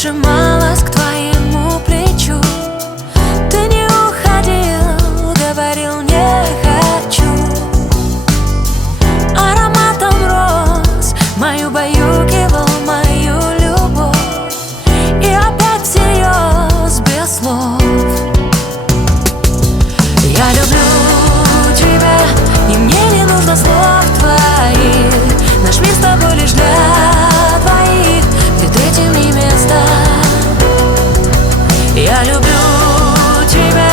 прижималась к твоему плечу. Ты не уходил, говорил не хочу. Ароматом роз мою баюкивал мою любовь. И опять всерьез, без слов. Я люблю тебя, и мне не нужно слов твоих. Наш мир с тобой лишь для двоих, где третьим не место. Я люблю тебя,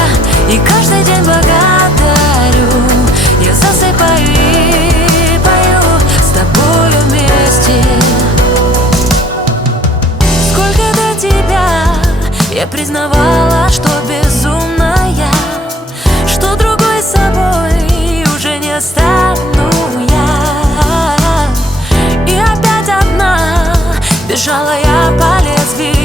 и каждый день благодарю. Я засыпаю и пою с тобою вместе. Сколько до тебя я признавала, что безумная, что другой собой уже не стану я. И опять одна бежала я по лезвию.